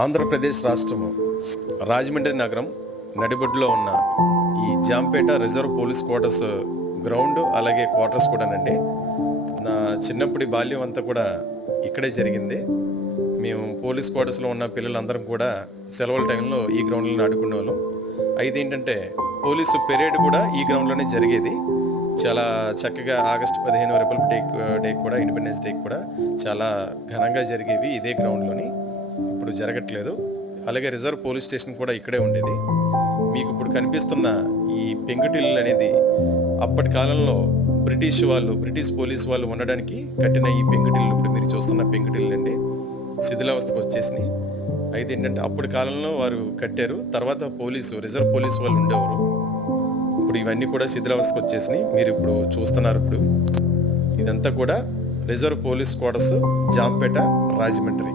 ఆంధ్రప్రదేశ్ రాష్ట్రము రాజమండ్రి నగరం నడిబొడ్డులో ఉన్న ఈ Jampeta reserve police quarters ground అలాగే క్వార్టర్స్ కూడానండి. నా చిన్నప్పటి బాల్యం అంతా కూడా ఇక్కడే జరిగింది. మేము పోలీస్ క్వార్టర్స్లో ఉన్న పిల్లలందరం కూడా సెలవుల టైంలో ఈ గ్రౌండ్లో ఆడుకునేవాళ్ళం. అయితే ఏంటంటే పోలీసు పెరేడ్ కూడా ఈ గ్రౌండ్లోనే జరిగేది. చాలా చక్కగా ఆగస్టు 15 రిపబ్లిక్ డే కూడా, ఇండిపెండెన్స్ డే కూడా చాలా ఘనంగా జరిగేవి ఇదే గ్రౌండ్లోని. ఇప్పుడు జరగట్లేదు. అలాగే రిజర్వ్ పోలీస్ స్టేషన్ కూడా ఇక్కడే ఉండేది. మీకు ఇప్పుడు కనిపిస్తున్న ఈ పెంకుటిల్లు అనేది అప్పటి కాలంలో బ్రిటిష్ పోలీస్ వాళ్ళు ఉండడానికి కట్టిన ఈ పెంకుటిల్లు. ఇప్పుడు మీరు చూస్తున్న పెంకుటిల్లు అండి శిథిలావస్థకు వచ్చేసినాయి. అయితే ఏంటంటే అప్పటి కాలంలో వారు కట్టారు. తర్వాత రిజర్వ్ పోలీస్ వాళ్ళు ఉండేవారు. ఇప్పుడు ఇవన్నీ కూడా శిథిలావస్థకు వచ్చేసినాయి. మీరు ఇప్పుడు చూస్తున్నారు. ఇప్పుడు ఇదంతా కూడా reserve police quarters Jampeta Rajahmundry.